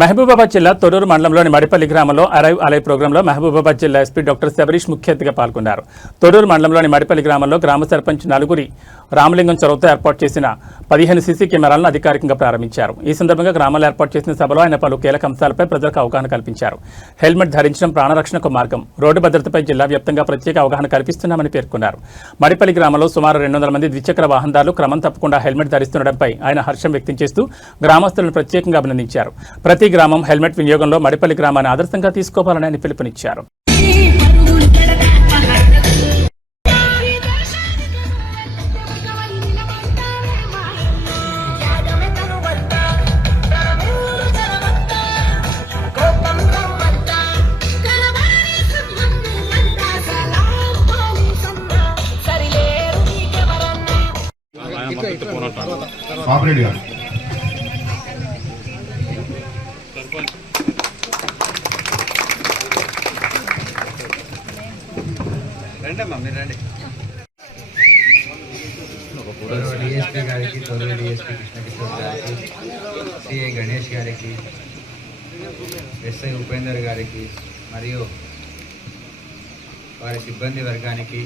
మహబూబాబాద్ జిల్లా తొర్రూరు మండలంలోని మడిపల్లి గ్రామంలో అరైవ్ అలై ప్రోగ్రాంలో మహబూబాబాద్ జిల్లా ఎస్పీ డాక్టర్ శబరీష్ ముఖ్య అతిథిగా పాల్గొన్నారు. తొర్రూరు మండలంలోని మడిపల్లి గ్రామంలో గ్రామ సర్పంచ్ నలుగురి రామలింగం చొరవతో ఏర్పాటు చేసిన 15 సీసీ కెమెరాలను అధికారికంగా ప్రారంభించారు. ఈ సందర్భంగా గ్రామాల్లో ఏర్పాటు చేసిన సభలో ఆయన పలు కీలక అంశాలపై ప్రజలకు అవగాహన కల్పించారు. హెల్మెట్ ధరించడం ప్రాణరక్షణకు మార్గం, రోడ్డు భద్రతపై జిల్లా వ్యాప్తంగా ప్రత్యేక అవగాహన కల్పిస్తున్నామని పేర్కొన్నారు. మడిపల్లి గ్రామంలో సుమారు 200 మంది ద్విచక్ర వాహనదారులు క్రమం తప్పకుండా హెల్మెట్ ధరిస్తుండటంపై ఆయన హర్షం వ్యక్తం చేస్తూ గ్రామస్తులను ప్రత్యేకంగా అభినందించారు. ప్రతి గ్రామం హెల్మెట్ వినియోగంలో మడిపల్లి గ్రామాన్ని ఆదర్శంగా తీసుకోవాలని ఆయన పిలుపునిచ్చారు. డిఎస్పీ గారికి, తొర్రూరు డిఎస్పీ కృష్ణకిషోర్ గారికి, సిఐ గణేష్ గారికి, ఎస్ఐ ఉపేందర్ గారికి మరియు వారి సిబ్బంది వర్గానికి,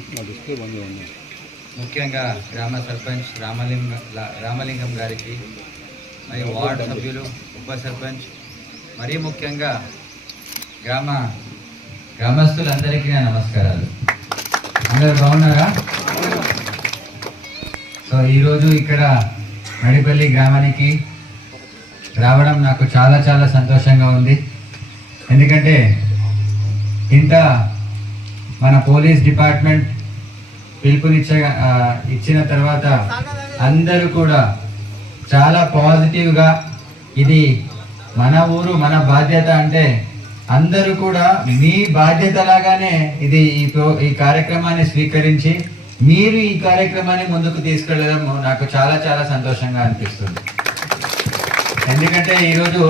ముఖ్యంగా గ్రామ సర్పంచ్ రామలింగం గారికి మరియు వార్డు సభ్యులు, ఉప సర్పంచ్, మరీ ముఖ్యంగా గ్రామస్తులందరికీ నా నమస్కారాలు. అందరూ బాగున్నారా? సో ఈరోజు ఇక్కడ మడిపల్లి గ్రామానికి రావడం నాకు చాలా చాలా సంతోషంగా ఉంది. ఎందుకంటే ఇంత మన పోలీస్ డిపార్ట్మెంట్ ఇచ్చిన తర్వాత అందరూ కూడా చాలా పాజిటివ్గా ఇది మన ఊరు మన బాధ్యత అంటే అందరూ కూడా మీ బాధ్యత లాగానే ఇది ఈ కార్యక్రమాన్ని స్వీకరించి మీరు ఈ కార్యక్రమాన్ని ముందుకు తీసుకెళ్ళడం నాకు చాలా చాలా సంతోషంగా అనిపిస్తుంది. ఎందుకంటే ఈరోజు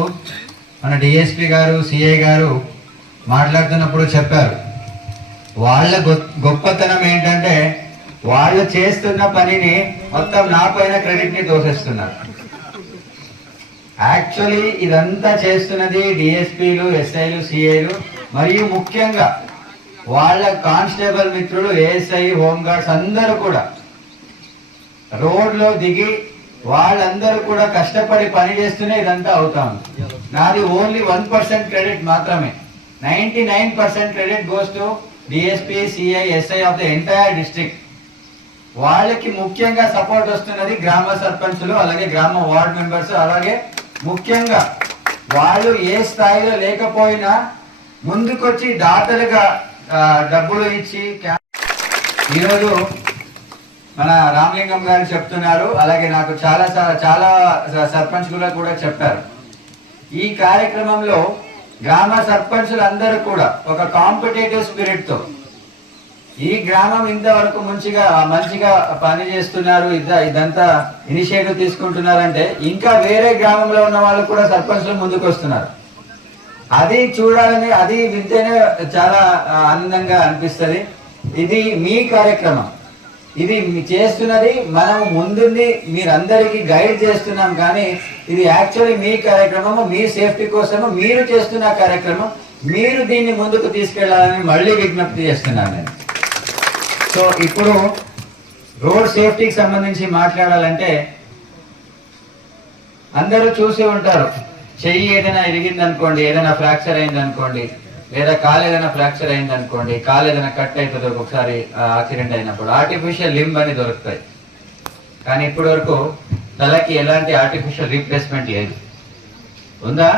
మన డిఎస్పీ గారు, సిఐ గారు మాట్లాడుతున్నప్పుడు చెప్పారు, వాళ్ళ గొప్పతనం ఏంటంటే వాళ్ళు చేస్తున్న పనిని మొత్తం నా పైన క్రెడిట్ని దోసేస్తున్నారు. యాక్చువల్లీ ఇదంతా చేస్తున్నది డిఎస్పీలు, ఎస్ఐలు, సిఐలు మరియు ముఖ్యంగా వాళ్ళ కానిస్టేబుల్ మిత్రులు, ఏఎస్ఐ, హోంగార్డ్స్ అందరూ కూడా రోడ్లో దిగి వాళ్ళందరూ కూడా కష్టపడి పని చేస్తూనే ఇదంతా అవుతాం. నాది ఓన్లీ 1% క్రెడిట్ మాత్రమే. 99% credit goes to DSP, CI, SI of the entire district. వాళ్ళకి ముఖ్యంగా సపోర్ట్ వస్తున్నది గ్రామ సర్పంచులు, అలాగే గ్రామ వార్డ్ మెంబర్స్, అలాగే ముఖ్యంగా వాళ్ళు ఏ స్థాయిలో లేకపోయినా ముందుకొచ్చి దాతలుగా డబ్బులు ఇచ్చి ఈరోజు మన రామలింగం గారు చెప్తున్నారు, అలాగే నాకు చాలా సర్పంచ్లు కూడా చెప్పారు. ఈ కార్యక్రమంలో గ్రామ సర్పంచులు అందరూ కూడా ఒక కాంపిటేటివ్ స్పిరిట్ తో ఈ గ్రామం ఇంతవరకు మంచిగా పని చేస్తున్నారు, ఇదంతా ఇనిషియేటివ్ తీసుకుంటున్నారంటే ఇంకా వేరే గ్రామంలో ఉన్న వాళ్ళు కూడా సర్పంచ్లు ముందుకు వస్తున్నారు. అది చూడాలని, అది వింటేనే చాలా ఆనందంగా అనిపిస్తుంది. ఇది మీ కార్యక్రమం, ఇది చేస్తున్నది మనం ముందుంది మీరందరికీ గైడ్ చేస్తున్నాం, కానీ ఇది యాక్చువల్లీ మీ కార్యక్రమము, మీ సేఫ్టీ కోసము మీరు చేస్తున్న కార్యక్రమం. మీరు దీన్ని ముందుకు తీసుకెళ్లాలని మళ్ళీ విజ్ఞప్తి చేస్తున్నాను నేను. సో ఇప్పుడు రోడ్ సేఫ్టీకి సంబంధించి మాట్లాడాలంటే అందరూ చూసి ఉంటారు, చెయ్యి ఏదైనా ఇరిగింది అనుకోండి, ఏదైనా ఫ్రాక్చర్ అయింది అనుకోండి, లేదా కాలు ఏదైనా ఫ్రాక్చర్ అయింది అనుకోండి, కాలు ఏదైనా కట్ అవుతుంది ఒక్కొక్కసారి యాక్సిడెంట్ అయినప్పుడు, ఆర్టిఫిషియల్ లింబ్ అని దొరుకుతాయి. కానీ ఇప్పటి వరకు తలకి ఎలాంటి ఆర్టిఫిషియల్ రీప్లేస్మెంట్ లేదు. ఉందా?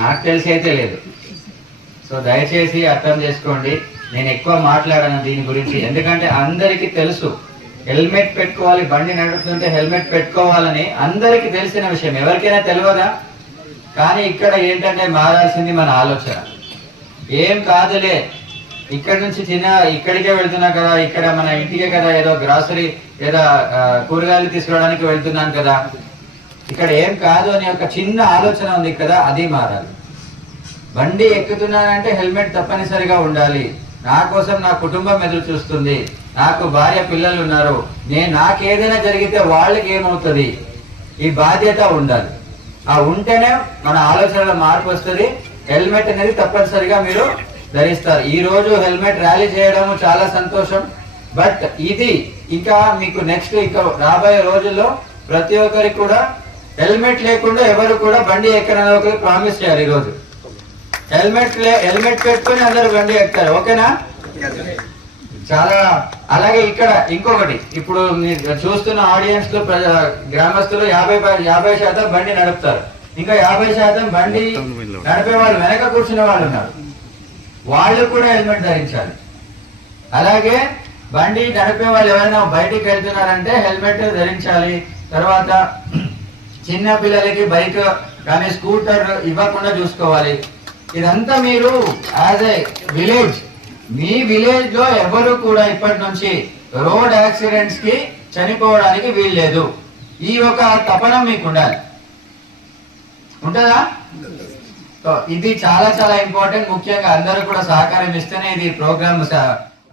నాకు తెలిసి అయితే లేదు. సో దయచేసి అర్థం చేసుకోండి, నేను ఎక్కువ మాట్లాడాను దీని గురించి, ఎందుకంటే అందరికీ తెలుసు హెల్మెట్ పెట్టుకోవాలి, బండి నడుపుతుంటే హెల్మెట్ పెట్టుకోవాలని అందరికీ తెలిసిన విషయం. ఎవరికైనా తెలియదా? కానీ ఇక్కడ ఏంటంటే మారాల్సింది మన ఆలోచన. ఏం కాదులే, ఇక్కడ నుంచి ఇక్కడికే వెళ్తున్నా కదా, ఇక్కడ మన ఇంటికే కదా, ఏదో గ్రాసరీ లేదా కూరగాయలు తీసుకురావడానికి వెళ్తున్నాను కదా, ఇక్కడ ఏం కాదు అని ఒక చిన్న ఆలోచన ఉంది కదా, అది మారాలి. బండి ఎక్కుతున్నానంటే హెల్మెట్ తప్పనిసరిగా ఉండాలి. నా కోసం నా కుటుంబం ఎదురు చూస్తుంది, నాకు భార్య పిల్లలు ఉన్నారు, నాకేదైనా జరిగితే వాళ్ళకి ఏమవుతుంది, ఈ బాధ్యత ఉండాలి. ఆ ఉంటేనే మన ఆలోచనలో మార్పు వస్తుంది. హెల్మెట్ అనేది తప్పనిసరిగా మీరు ధరిస్తారు. ఈ రోజు హెల్మెట్ ర్యాలీ చేయడం చాలా సంతోషం. బట్ ఇది ఇంకా మీకు నెక్స్ట్ ఇంకా రాబోయే రోజుల్లో ప్రతి ఒక్కరికి కూడా హెల్మెట్ లేకుండా ఎవరు కూడా బండి ఎక్కడైనా ఒకరికి ప్రామిస్ చేయాలి. ఈ రోజు హెల్మెట్ పెట్టుకొని అందరూ బండి ఎక్కుతారు. ఓకేనా? చాలా. అలాగే ఇక్కడ ఇంకొకటి, ఇప్పుడు మీరు చూస్తున్న ఆడియన్స్ లో గ్రామస్తులు 50% బండి నడుపుతారు. ఇంకా 50% బండి నడిపే వాళ్ళు వెనక కూర్చునే వాళ్ళు ఉన్నారు. వాళ్ళు కూడా హెల్మెట్ ధరించాలి. అలాగే బండి నడిపే వాళ్ళు ఎవరైనా బయటికి వెళ్తున్నారంటే హెల్మెట్ ధరించాలి. తర్వాత చిన్న పిల్లలకి బైక్ కానీ స్కూటర్ ఇవ్వకుండా చూసుకోవాలి. ఇదంతా మీరు as a village, me village లో ఎవరు కూడా ఇప్పటి నుంచి రోడ్ యాక్సిడెంట్స్ కి చనిపోవడానికి వీల్లేదు. ఈ ఒక తపన మీకు ఉండాలి. ఉంటుందా? ఇది చాలా చాలా ఇంపార్టెంట్. ముఖ్యంగా అందరూ కూడా సహకారం ఇస్తేనే ఇది ప్రోగ్రామ్